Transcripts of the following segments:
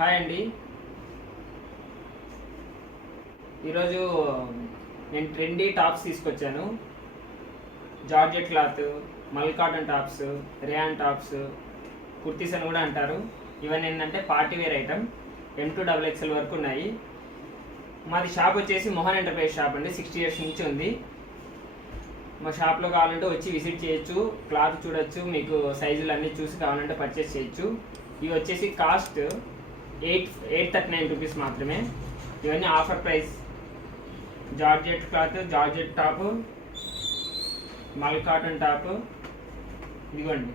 Hi అండి. ఈరోజు నేను ట్రెండీ టాప్స్ తీసుకొచ్చాను. జార్జెట్ క్లాత్, మల్ cotton tops, rayon tops, kurtis అని కూడా అంటారు. ఇవన్నీ ఏంటంటే పార్టీ వేర్ ఐటమ్. M2XXL వరకు ఉన్నాయి. మాది షాప్ వచ్చేసి మోహన్ ఎంటర్ప్రైజ్ షాప్ అండి. 60 years నుంచి ఉంది. మా షాప్లో కావాలంటే వచ్చి విజిట్ చేయొచ్చు, క్లాత్ చూడొచ్చు, మీకు సైజులు అన్నీ చూసి కావాలంటే పర్చేస్ చేయొచ్చు. ఇవి వచ్చేసి కాస్ట్ 839 రూపీస్ మాత్రమే. ఇవన్నీ offer price. Georgette cloth, georgette top, మల్ కాటన్ టాప్, ఇదిగోండి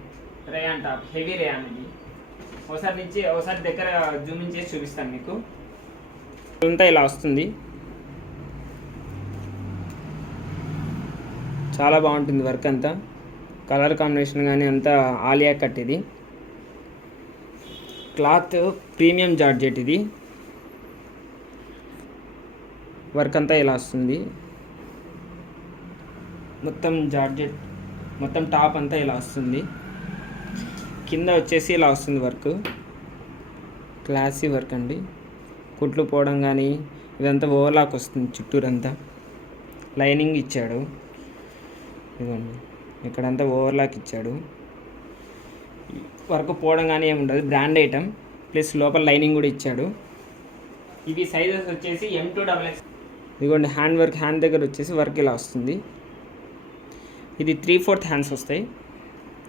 రేయాన్ టాప్, హెవీ రేయాన్. ఇది ఒకసారి దగ్గర జూమింగ్ చేసి చూపిస్తాను మీకు. అంతా ఇలా వస్తుంది, చాలా బాగుంటుంది వర్క్ అంతా. కలర్ కాంబినేషన్ కానీ అంతా ఆలియా కట్. ఇది క్లాత్ ప్రీమియం జార్జెట్. ఇది వర్క్ అంతా ఇలా వస్తుంది. మొత్తం జార్జెట్, మొత్తం టాప్ అంతా ఇలా వస్తుంది. కింద వచ్చేసి ఇలా వస్తుంది వర్క్. క్లాసీ వర్క్ అండి. కుట్లు పోవడం కానీ ఇదంతా ఓవర్లాక్ వస్తుంది. చుట్టూరంతా లైనింగ్ ఇచ్చాడు. ఇదిగోండి ఇక్కడంతా ఓవర్లాక్ ఇచ్చాడు. వర్క్ పోవడం కానీ ఏమి ఉండదు. బ్రాండ్ ఐటమ్ ప్లస్ లోపల లైనింగ్ కూడా ఇచ్చాడు. ఇవి సైజెస్ వచ్చేసి M2XXL. ఇదిగోండి హ్యాండ్ వర్క్. హ్యాండ్ దగ్గర వచ్చేసి వర్క్ ఇలా వస్తుంది. ఇది 3/4 హ్యాండ్స్ వస్తాయి.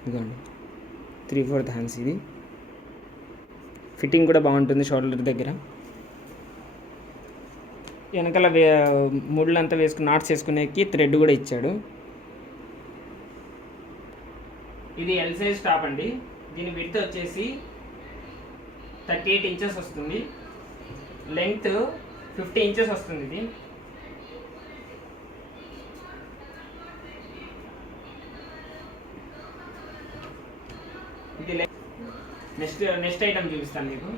ఇదిగోండి 3/4 హ్యాండ్స్. ఇది ఫిట్టింగ్ కూడా బాగుంటుంది. షోల్డర్ దగ్గర వెనకాల ముళ్ళంతా వేసుకుని నాట్స్ వేసుకునేకి థ్రెడ్ కూడా ఇచ్చాడు. ఇది ఎల్ సైజ్ టాప్ అండి. దీని విడ్త్ వచ్చేసి 38 inches వస్తుంది. లెంగ్త్ 50 inches వస్తుంది. ఇది నెక్స్ట్ ఐటమ్ చూపిస్తాను మీకు.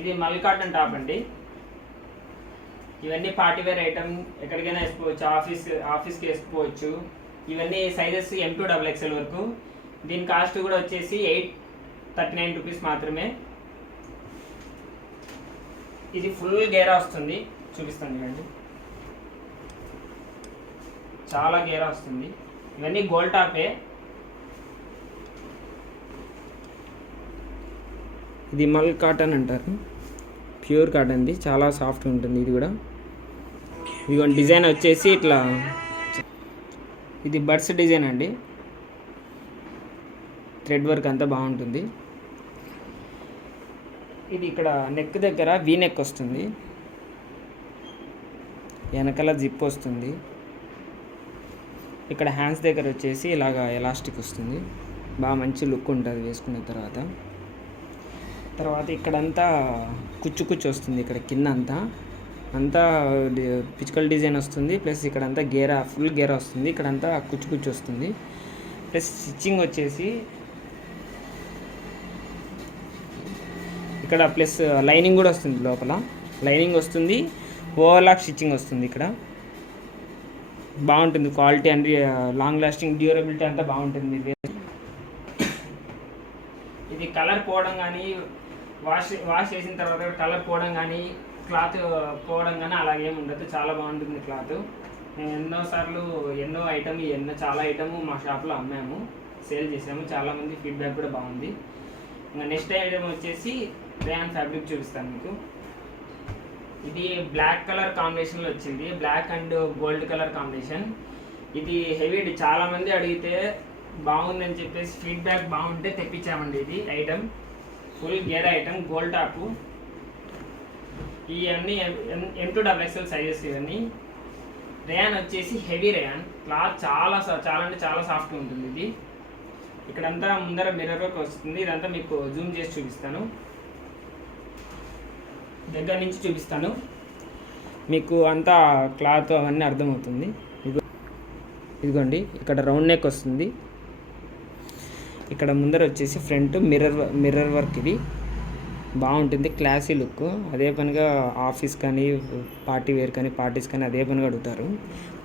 ఇది మల్ కాటన్ టాప్ అండి. ఇవన్నీ పార్టీ వేర్ ఐటమ్, ఎక్కడికైనా వేసుకోవచ్చు, ఆఫీస్కి వేసుకోవచ్చు. ఇవన్నీ సైజెస్ M2XXL వరకు. దీని కాస్ట్ కూడా వచ్చేసి 839 రూపీస్ మాత్రమే. ఇది ఫుల్ గేరా వస్తుంది. చూపిస్తాను చూడండి, చాలా గేరా వస్తుంది. ఇవన్నీ గోల్డ్ టాపే. ఇది మల్ కాటన్ అంటారు, ప్యూర్ కాటన్ది. చాలా సాఫ్ట్ ఉంటుంది ఇది కూడా. ఇదిగోండి డిజైన్ వచ్చేసి ఇట్లా. ఇది బర్డ్స్ డిజైన్ అండి. థ్రెడ్ వర్క్ అంతా బాగుంటుంది. ఇది ఇక్కడ నెక్ దగ్గర వీ నెక్ వస్తుంది. వెనకాల జిప్ వస్తుంది. ఇక్కడ హ్యాండ్స్ దగ్గర వచ్చేసి ఇలాగా ఎలాస్టిక్ వస్తుంది. బాగా మంచి లుక్ ఉంటుంది వేసుకున్న తర్వాత ఇక్కడంతా కుచ్చు వస్తుంది. ఇక్కడ కింద అంతా పిచ్కల్ డిజైన్ వస్తుంది. ప్లస్ ఇక్కడంతా గేరా, ఫుల్ గేరా వస్తుంది. ఇక్కడంతా కుచ్చు వస్తుంది. ప్లస్ స్టిచ్చింగ్ వచ్చేసి ఇక్కడ ప్లస్ లైనింగ్ కూడా వస్తుంది. లోపల లైనింగ్ వస్తుంది. ఓవర్లాక్ స్టిచ్చింగ్ వస్తుంది. ఇక్కడ బాగుంటుంది. Quality and long lasting, durability అంతా బాగుంటుంది. ఇది కలర్ పోవడం కానీ, వాష్ చేసిన తర్వాత కలర్ పోవడం కానీ, క్లాత్ పోవడం కానీ అలాగేమి ఉండదు. చాలా బాగుంటుంది క్లాత్. మేము చాలా ఐటమ్ మా షాప్లో అమ్మాము, సేల్ చేసాము. చాలామంది ఫీడ్బ్యాక్ కూడా బాగుంది. ఇంకా నెక్స్ట్ ఐటమ్ వచ్చేసి రేయాన్ ఫ్యాబ్రిక్ చూపిస్తాను మీకు. ఇది బ్లాక్ కలర్ కాంబినేషన్లో వచ్చింది. Black and gold colour combination. ఇది హెవీ. చాలామంది అడిగితే బాగుందని చెప్పేసి ఫీడ్బ్యాక్ బాగుంటే తెప్పించామండి. ఇది ఐటమ్ ఫుల్ గేరా ఐటమ్, గోల్డ్ టాపు. ఇవన్నీ M2XXL సైజెస్. ఇవన్నీ రేయాన్ వచ్చేసి హెవీ రేయాన్. క్లాత్ చాలా అంటే చాలా సాఫ్ట్గా ఉంటుంది. ఇది ఇక్కడంతా ముందర మిర్రర్ వర్క్ వస్తుంది. ఇదంతా మీకు జూమ్ చేసి చూపిస్తాను, దగ్గర నుంచి చూపిస్తాను. మీకు అంతా క్లాత్ అవన్నీ అర్థమవుతుంది. ఇదిగోండి ఇక్కడ రౌండ్ నెక్ వస్తుంది. ఇక్కడ ముందర వచ్చేసి ఫ్రంట్ మిర్రర్ వర్క్. ఇది బాగుంటుంది, క్లాసీ లుక్. అదే పనిగా ఆఫీస్ కానీ, పార్టీ వేర్ కానీ, పార్టీస్ కానీ అదే పనిగా అడుగుతారు.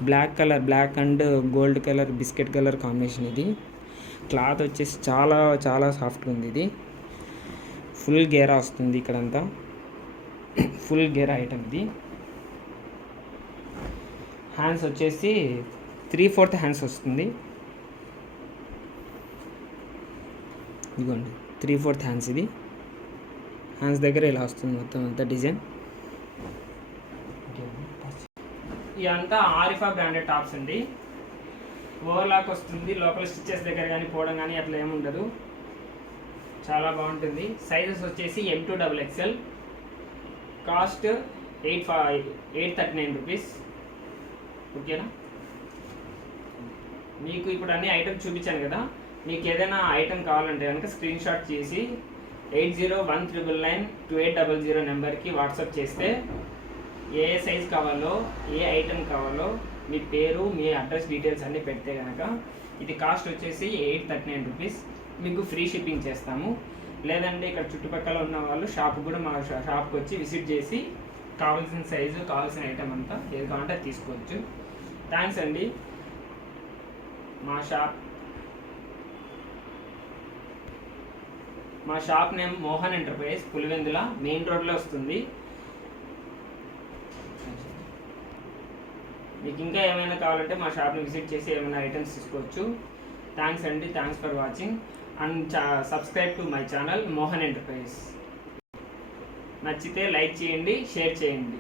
Black and gold colour, biscuit colour combination. ఇది క్లాత్ వచ్చేసి చాలా చాలా సాఫ్ట్గా ఉంది. ఇది ఫుల్ గేరా వస్తుంది ఇక్కడంతా, ఫుల్ గేరా ఐటమ్ ఇది. హ్యాండ్స్ వచ్చేసి 3/4 హ్యాండ్స్ వస్తుంది. ఇదిగోండి 3/4 హ్యాండ్స్. ఇది హ్యాండ్స్ దగ్గర ఇలా వస్తుంది మొత్తం అంతా డిజైన్. ఇదంతా ఆరిఫా బ్రాండెడ్ టాప్స్ అండి. ఓవర్లాక్ వస్తుంది, లోపల స్టిచెస్ దగ్గర కానీ పోవడం కానీ అట్లా ఏముండదు, చాలా బాగుంటుంది. సైజెస్ వచ్చేసి M2XXL, కాస్ట్ 839 రూపీస్. ఓకేనా? మీకు ఇప్పుడు అన్ని ఐటమ్స్ చూపించాను కదా, మీకు ఏదైనా ఐటమ్ కావాలంటే కనుక స్క్రీన్ షాట్ చేసి 8019992800 నెంబర్కి వాట్సాప్ చేస్తే ఏ సైజ్ కావాలో, ఏ ఐటమ్ కావాలో, మీ పేరు, మీ అడ్రస్ డీటెయిల్స్ అన్నీ పెడితే కనుక ఇది కాస్ట్ వచ్చేసి 839 రూపీస్. మీకు ఫ్రీ షిప్పింగ్ చేస్తాము. లేదంటే ఇక్కడ చుట్టుపక్కల ఉన్న వాళ్ళు షాప్ కూడా మా షాప్కి వచ్చి విజిట్ చేసి కావాల్సిన సైజు, కావాల్సిన ఐటమ్ అంతా ఏది కావాలంటే తీసుకోవచ్చు. థ్యాంక్స్ అండి. మా shop name Mohan enterprise, Pulivendula main రోడ్లో వస్తుంది. మీకు ఇంకా ఏమైనా కావాలంటే మా షాప్ని విజిట్ చేసి ఏమైనా ఐటమ్స్ తీసుకోవచ్చు. థ్యాంక్స్ అండి. Thanks for watching and subscribe to my channel Mohan enterprise. నచ్చితే లైక్ చేయండి, షేర్ చేయండి.